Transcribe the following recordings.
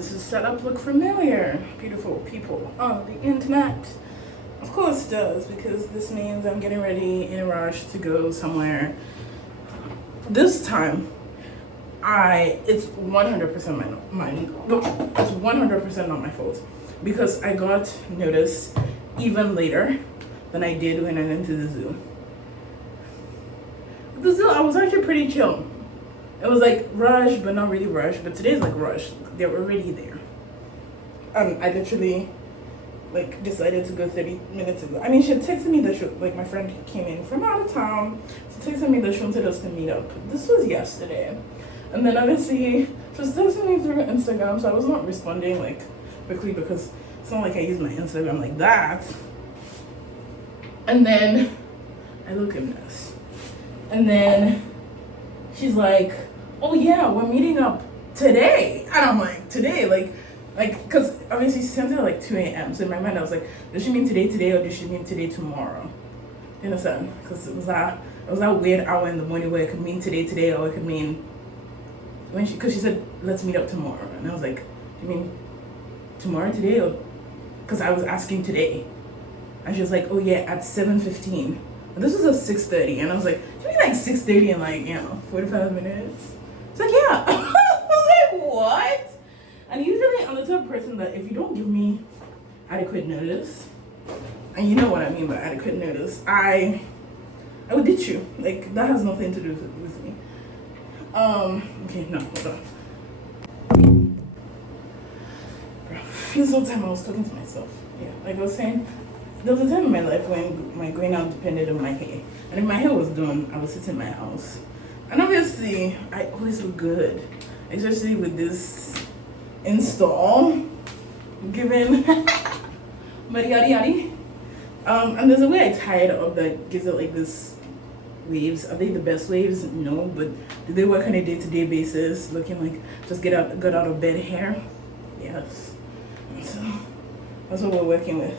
Does this setup look familiar? Beautiful people on the internet. Of course it does, because this means I'm getting ready in a rush to go somewhere. This time, it's 100% mine. No, it's 100% not my fault, because I got notice even later than I did when I went to the zoo. The zoo, I was actually pretty chill. It was like rush, but not really rush. But today's like rush. They're already there. I literally like decided to go 30 minutes ago. I mean, she texted me that like my friend came in from out of town. She texted me that she wanted us to meet up. This was yesterday. And then obviously she was texting me through Instagram, so I was not responding like quickly because it's not like I use my Instagram like that. And then I look a mess. And then she's like, oh yeah, we're meeting up today. And I'm like, today? Like, because obviously she sent it at like 2 a.m. So in my mind I was like, does she mean today or does she mean today tomorrow? You understand? Because it was that weird hour in the morning where it could mean today or it could mean because she said let's meet up tomorrow, and I was like, you mean tomorrow today? Or because I was asking today, and she was like, oh yeah, at 7:15. And this was at 6:30, and I was like, do you mean like 6:30 and like 45 minutes? It's like, yeah. I was like, what? And usually I'm the type of person that if you don't give me adequate notice, and you know what I mean by adequate notice, I would ditch you. Like, that has nothing to do with me. Okay, no, hold on. Bro, this whole time I was talking to myself. Yeah, like I was saying, there was a time in my life when my going out depended on my hair. And if my hair was done, I would sit in my house. And obviously, I always look good. Especially with this install given but yada. And there's a way I tie it up that gives it like this waves. Are they the best waves? No, but do they work on a day-to-day basis? Looking like just got out of bed hair? Yes. So that's what we're working with.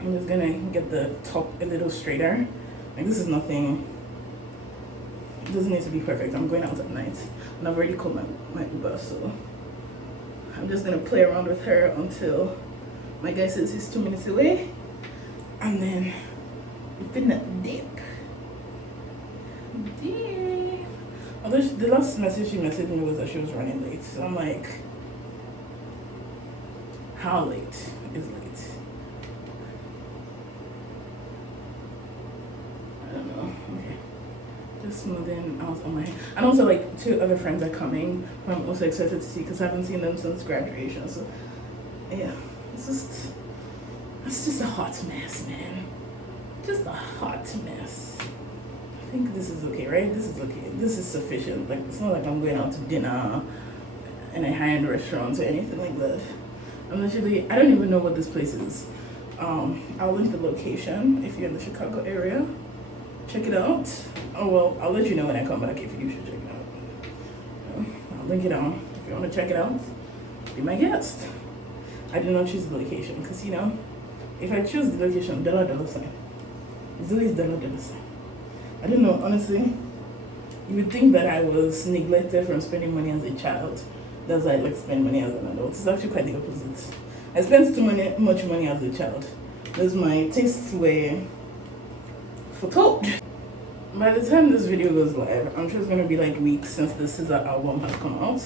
I'm just gonna get the top a little straighter. Like, this is nothing. It doesn't need to be perfect. I'm going out at night, and I've already called my Uber, so I'm just gonna play around with her until my guy says he's 2 minutes away, and then we finna dip. Although the last message she messaged me was that she was running late, so I'm like, how late is late? I don't know. Okay, just smoothing out on my hair. And also, like, 2 other friends are coming who I'm also excited to see because I haven't seen them since graduation. So yeah, it's just a hot mess, man. Just a hot mess. I think this is okay, right? This is okay. This is sufficient. Like, it's not like I'm going out to dinner in a high-end restaurant or anything like that. I don't even know what this place is. I'll link the location if you're in the Chicago area. Check it out. Oh well, I'll let you know when I come back if you should check it out. I'll link it down. If you want to check it out, be my guest. I did not choose the location because, if I choose the location, $dollar sign. It's always $dollar sign. I don't know, honestly. You would think that I was neglected from spending money as a child. That's why I like spend money as an adult. It's actually quite the opposite. I spent too much money as a child. Because my tastes were foretold. By the time this video goes live, I'm sure it's gonna be like weeks since the Scissor album has come out.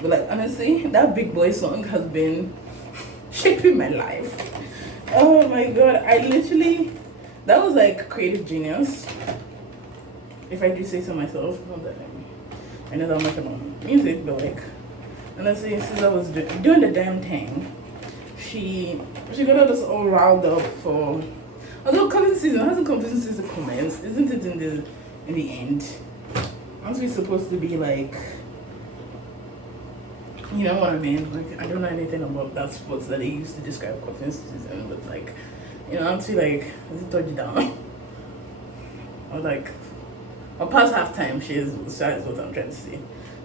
But like, honestly, that Big Boy song has been shaping my life. Oh my god, that was like creative genius. If I do say so myself. Not that I know that much about music, but like, honestly, Scissor was doing the damn thing. She got us all riled up for, although conference season hasn't commenced, isn't it in the end? Aren't we supposed to be like, you know what I mean? Like, I don't know anything about that sports that they used to describe conference season, but like, aren't we like, is it touchdown? Or like, or past halftime, she is what I'm trying to say.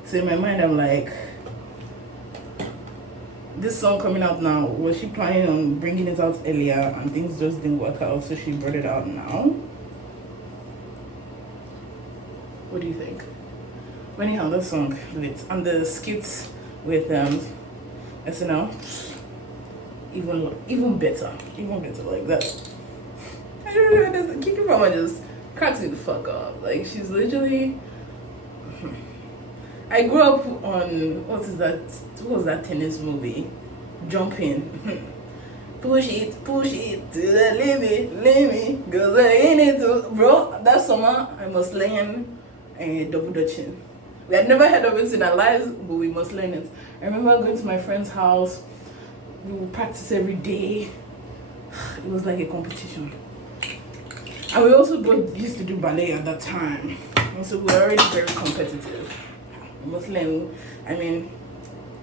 So in my mind, I'm like, this song coming out now, was she planning on bringing it out earlier and things just didn't work out, so she brought it out now? What do you think? But anyhow, that song, and the skits with SNL. Even better like that. I don't know, this Kiki Mama just cracks me the fuck up. Like, she's literally. I grew up on what was that tennis movie? Jumping. Push it to the limit, cause I ain't it to, bro. That summer I must learn double dutching. We had never heard of it in our lives, but we must learn it. I remember going to my friend's house. We would practice every day. It was like a competition. And we also both used to do ballet at that time. And so we were already very competitive. We must learn. I mean,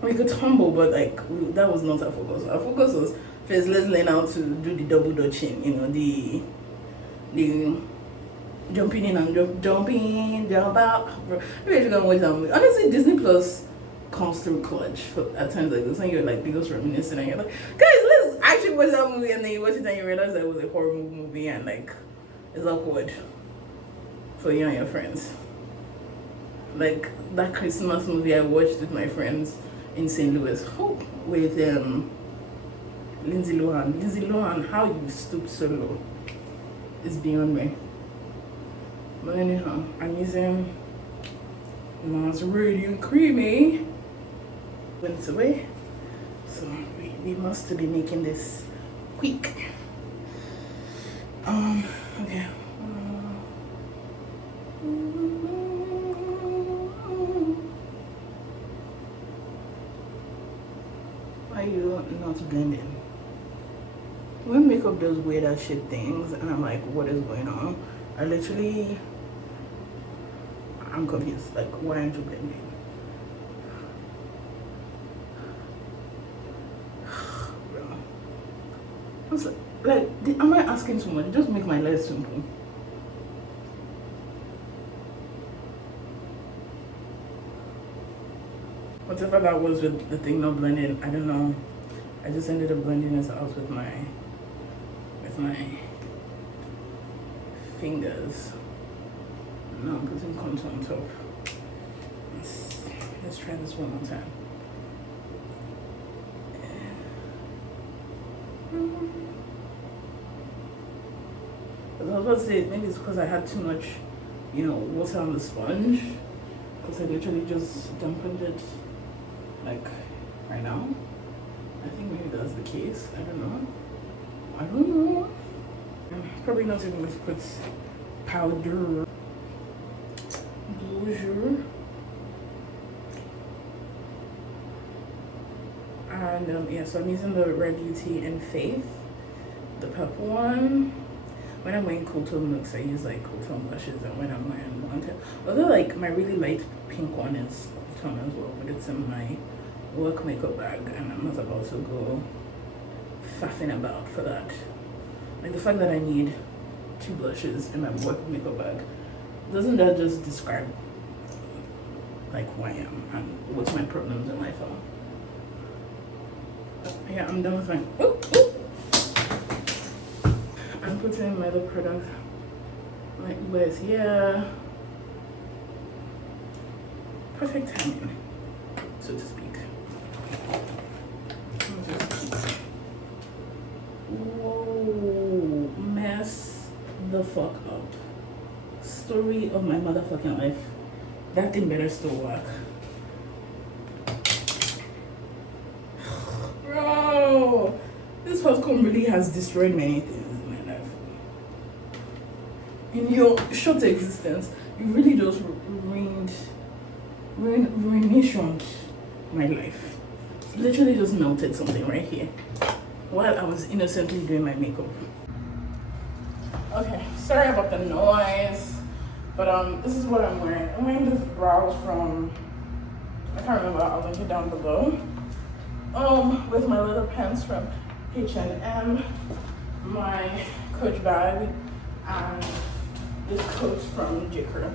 we could tumble, but like that was not our focus. Our focus was first, let's learn how to do the double dutching, you know, the jumping in and jump out. Maybe I should go and watch that movie. Honestly, Disney Plus comes through clutch at times like this, when you're like just reminiscing and you're like, guys, let's actually watch that movie, and then you watch it and you realize that it was a horror movie and like it's awkward for you and your friends. Like that Christmas movie I watched with my friends in St. Louis with Lindsay Lohan. How you stooped so low is beyond me. But anyhow, I'm using Mars Radiant Creamy. Went away, so we must be making this quick. Okay. Why are you not blending? When makeup does weird as shit things, and I'm like, what is going on? I'm confused. Like, why aren't you blending? Like, am I asking too much? Just make my life simple. Whatever that was with the thing not blending, I don't know. I just ended up blending this out with my fingers. Now I'm putting contour on top. Let's try this one more time. I was about to say, maybe it's because I had too much, water on the sponge. Because I literally just dampened it, like, right now. I think maybe that's the case. I don't know. I'm probably not even going to put powder. Bonjour. And so I'm using the Red Beauty in Faith, the purple one. When I'm wearing cool tone looks, I use like cool tone blushes, and when I'm wearing wanted, although like my really light pink one is cool tone as well, but it's in my work makeup bag, and I'm not about to go faffing about for that. Like the fact that I need 2 blushes in my work makeup bag, doesn't that just describe like who I am and what's my problems in life are? Yeah, I'm done with my. I'm putting my other product. My Uber is here. Perfect timing, so to speak. Whoa, mess the fuck up. Story of my motherfucking life. That thing better still work. Bro, this hot comb really has destroyed many things in my life. In your short existence, you really just ruined my life. Literally just melted something right here while I was innocently doing my makeup. Okay, sorry about the noise, but this is what I'm wearing. I'm wearing this blouse from, I can't remember, I'll link it down below. With my leather pants from H&M, my Coach bag, and this coat from J.Crew.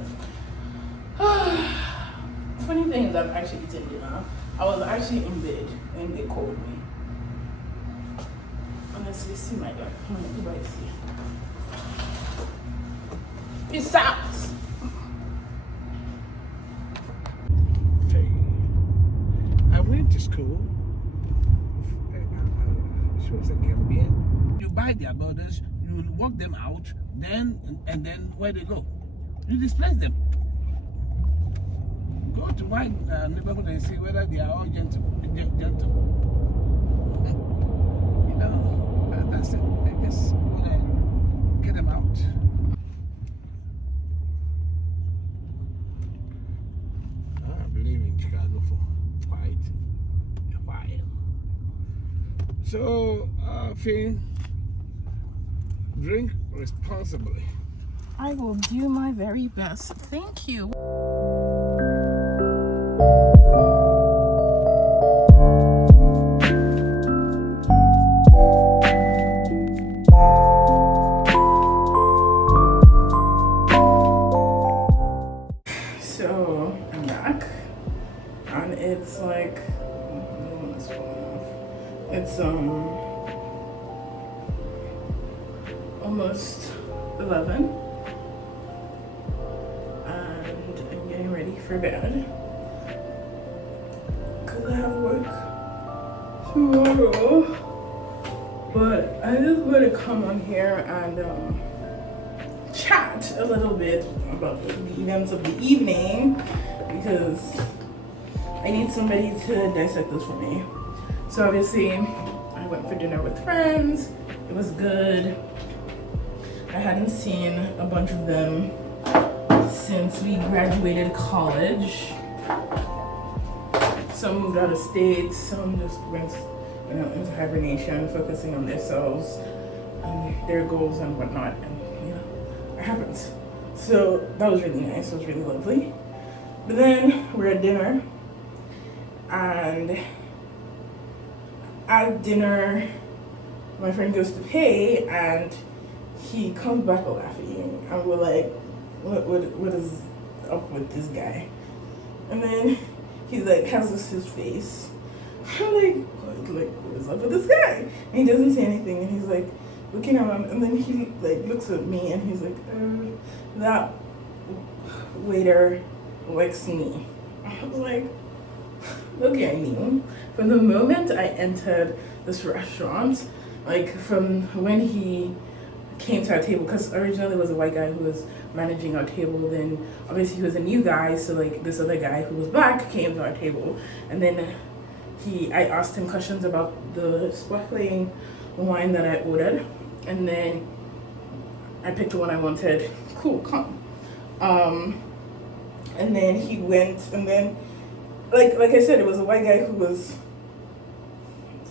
Funny thing is, I've actually eaten dinner. I was actually in bed when they called me. Honestly, see my life. Who do I see? Peace out. I went You buy their borders, you walk them out, and then where they go, you displace them. Go to my neighborhood and see whether they are all gentle. You know, that's it. They just want to get them out. I've been in Chicago for quite a while. So, Finn, drink responsibly. I will do my very best. Thank you. So I'm back, and it's like it's almost 11, and I'm getting ready for bed because I have work tomorrow. But I just want to come on here and chat a little bit about the events of the evening, because I need somebody to dissect this for me. So obviously I went for dinner with friends. It was good. I hadn't seen a bunch of them since we graduated college. Some moved out of state, some just went into hibernation, focusing on themselves and their goals and whatnot, and it happens. So that was really nice. It was really lovely. But then we're at dinner, and at dinner my friend goes to pay and he comes back laughing, and we're like, what is up with this guy? And then he's like, has his face. I'm like, what is up with this guy? And he doesn't say anything, and he's like looking around, and then he like looks at me and he's like, that waiter likes me. I was like, okay, I knew. From the moment I entered this restaurant, like from when he came to our table, because originally it was a white guy who was managing our table, then obviously he was a new guy, so like this other guy who was black came to our table, and then I asked him questions about the sparkling wine that I ordered, and then I picked the one I wanted. Cool, come. And then he went, and then like I said, it was a white guy who was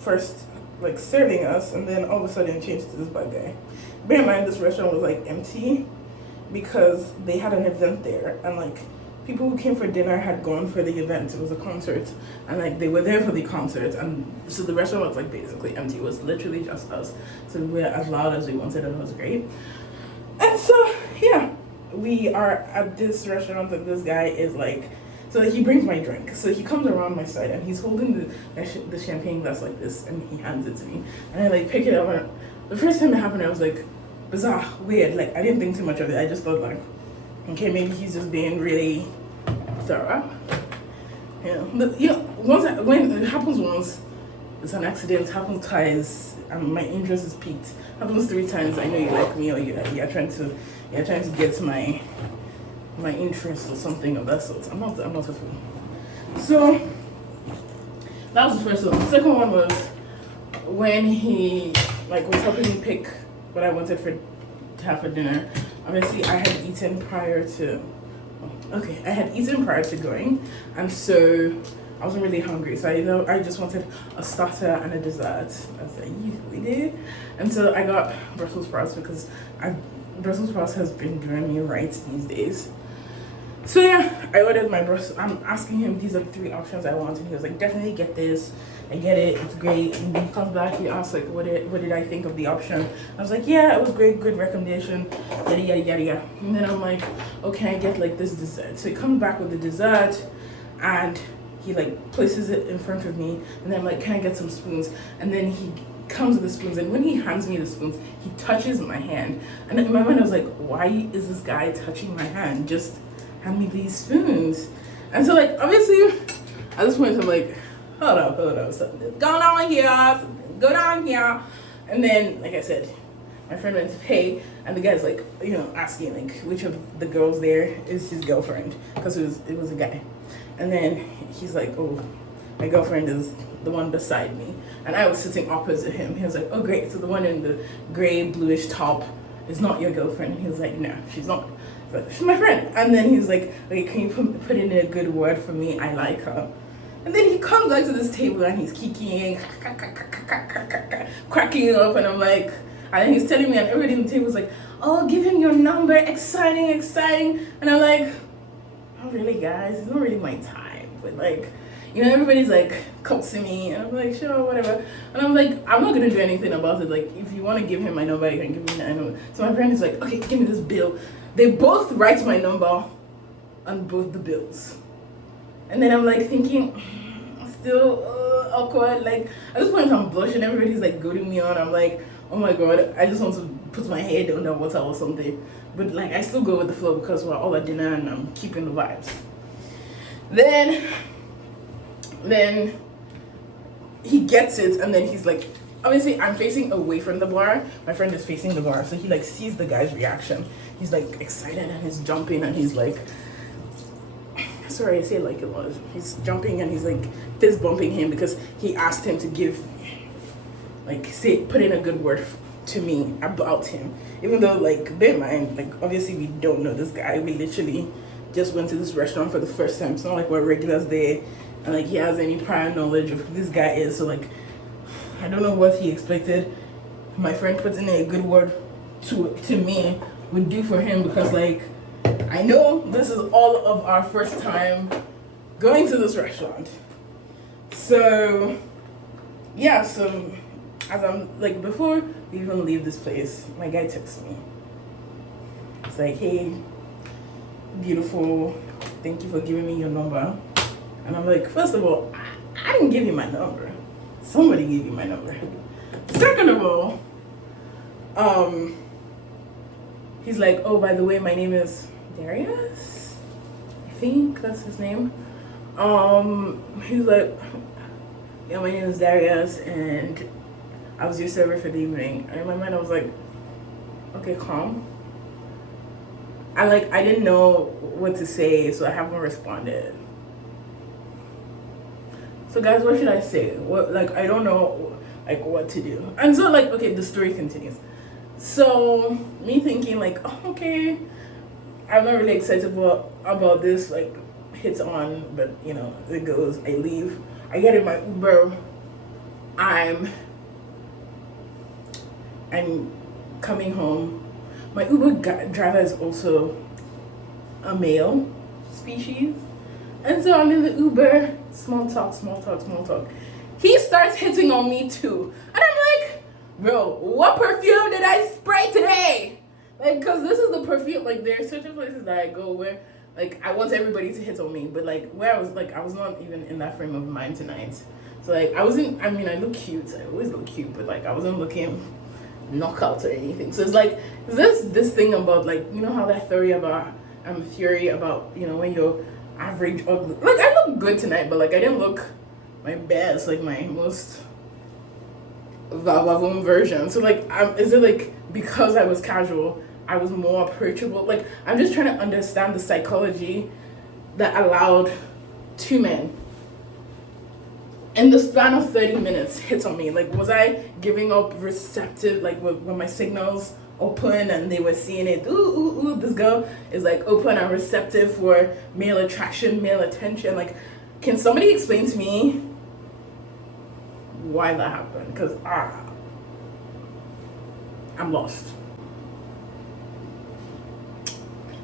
first like serving us, and then all of a sudden changed to this black guy. Bear in mind, this restaurant was like empty because they had an event there, and like people who came for dinner had gone for the event. It was a concert, and like they were there for the concert, and so the restaurant was like basically empty. It was literally just us, so we were as loud as we wanted, and it was great. And so yeah, we are at this restaurant, and this guy is like, so like, he brings my drink, so he comes around my side and he's holding the champagne glass like this, and he hands it to me, and I like pick it up, and the first time it happened I was like, bizarre, weird, like I didn't think too much of it. I just thought like, okay, maybe he's just being really thorough. But when it happens once, it's an accident. Happens twice, and my interest is piqued. Happens 3 times, I know you like me, or you're trying to get to my interest or something of that sort. I'm not a fool. So that was the first one. The second one was when he like was helping me pick what I wanted to have for dinner. Obviously, I had eaten prior to going, and so I wasn't really hungry. So I just wanted a starter and a dessert, as I usually do. And so I got Brussels sprouts because Brussels sprouts has been doing me right these days. So yeah, I ordered my Brussels. I'm asking him, these are the 3 options I want, and he was like, definitely get this. I get it, it's great. And then he comes back, he asks like, what did I think of the option? I was like, yeah, it was great, good recommendation, yada yada yada yada. And then I'm like, okay, I get like this dessert. So he comes back with the dessert, and he like places it in front of me, and then I'm like, can I get some spoons? And then he comes with the spoons, and when he hands me the spoons, he touches my hand. And in my mind I was like, why is this guy touching my hand? Just hand me these spoons. And so like, obviously at this point I'm like, hold up, something's going on here, something's going on here. And then, like I said, my friend went to pay, and the guy's like, asking like which of the girls there is his girlfriend, because it was a guy. And then he's like, oh, my girlfriend is the one beside me, and I was sitting opposite him. He was like, oh great, so the one in the gray bluish top is not your girlfriend. And he was like, no, she's not. But she's my friend. And then he's like, okay, can you put in a good word for me? I like her. And then he comes back to this table and he's kicking, cracking up, and I'm like, and then he's telling me, and everybody on the table was like, oh, give him your number, exciting. And I'm like, not really, guys, it's not really my time. But like, everybody's like coaxing me, and I'm like, sure, whatever. And I'm like, I'm not gonna do anything about it. Like, if you want to give him my number, you can give me my number. So my friend is like, okay, give me this bill. They both write my number on both the bills. And then I'm like thinking, still awkward. Like, at this point I'm blushing. Everybody's like goading me on. I'm like, oh my god, I just want to put my head under water or something. But like, I still go with the flow because we're all at dinner and I'm keeping the vibes. Then he gets it, and then he's like, obviously I'm facing away from the bar, my friend is facing the bar, so he like sees the guy's reaction. He's like excited and he's jumping and he's like, sorry, I say it like it was, he's jumping and he's like fist bumping him because he asked him to put in a good word to me about him, even though like bear in mind, like obviously we don't know this guy. We literally just went to this restaurant for the first time. It's not like we're regulars there and like he has any prior knowledge of who this guy is, so like I don't know what he expected my friend putting in a good word to me would do for him, because like I know this is all of our first time going to this restaurant. So yeah, so as I'm like, before we even leave this place, my guy texts me. It's like, hey, beautiful, thank you for giving me your number. And I'm like, first of all, I didn't give you my number. Somebody gave you my number. Second of all, he's like, oh, by the way, my name is Darius, I think that's his name. He's like, yeah, my name is Darius, and I was your server for the evening. And in my mind, I was like, okay, calm. I didn't know what to say, so I haven't responded. So guys, what should I say? What, like, I don't know like what to do. And so like, okay, the story continues. So me thinking like, oh, okay, I'm not really excited about this, like hits on, but it goes. I leave, I get in my Uber, I'm coming home. My Uber driver is also a male species, and so I'm in the Uber, small talk. He starts hitting on me too, and I'm like, bro, what perfume did I spray today? Like, cause this is the perfume. Like, there are certain places that I go where like I want everybody to hit on me, but like where I was not even in that frame of mind tonight. So like I look cute. I always look cute, but like I wasn't looking knockout or anything. So it's like this thing about like, how that theory about when you're average ugly. Like I look good tonight, but like I didn't look my best, like my most vavavoom version. So like is it like because I was casual, I was more approachable? Like I'm just trying to understand the psychology that allowed two men in the span of 30 minutes hit on me. Like, was I giving up receptive, like were my signals open and they were seeing it, ooh, this girl is like open and receptive for male attraction, male attention? Like, can somebody explain to me why that happened? Because I'm lost.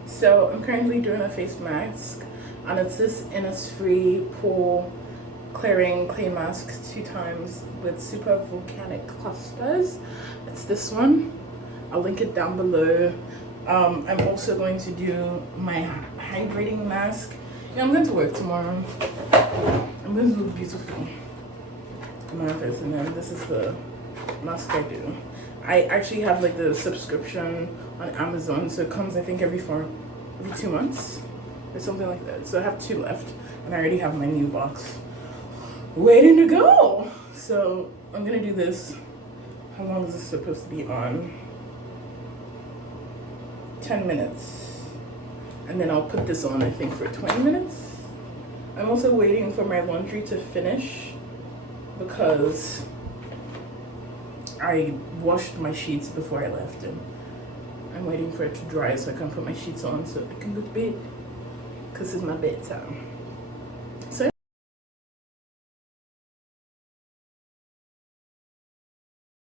So I'm currently doing a face mask, and it's this Innisfree pore clearing clay mask 2 times with super volcanic clusters. It's this one. I'll link it down below. I'm also going to do my hydrating mask. I'm going to work tomorrow. I'm going to look beautiful in my office, and then this is the mask I do. I actually have like the subscription on Amazon, so it comes I think every 2 months or something like that. So I have 2 left, and I already have my new box waiting to go. So I'm gonna do this How long is this supposed to be on? 10 minutes. And then I'll put this on, I think, for 20 minutes. I'm also waiting for my laundry to finish because I washed my sheets before I left, and I'm waiting for it to dry so I can put my sheets on so I can go to bed because it's my bedtime.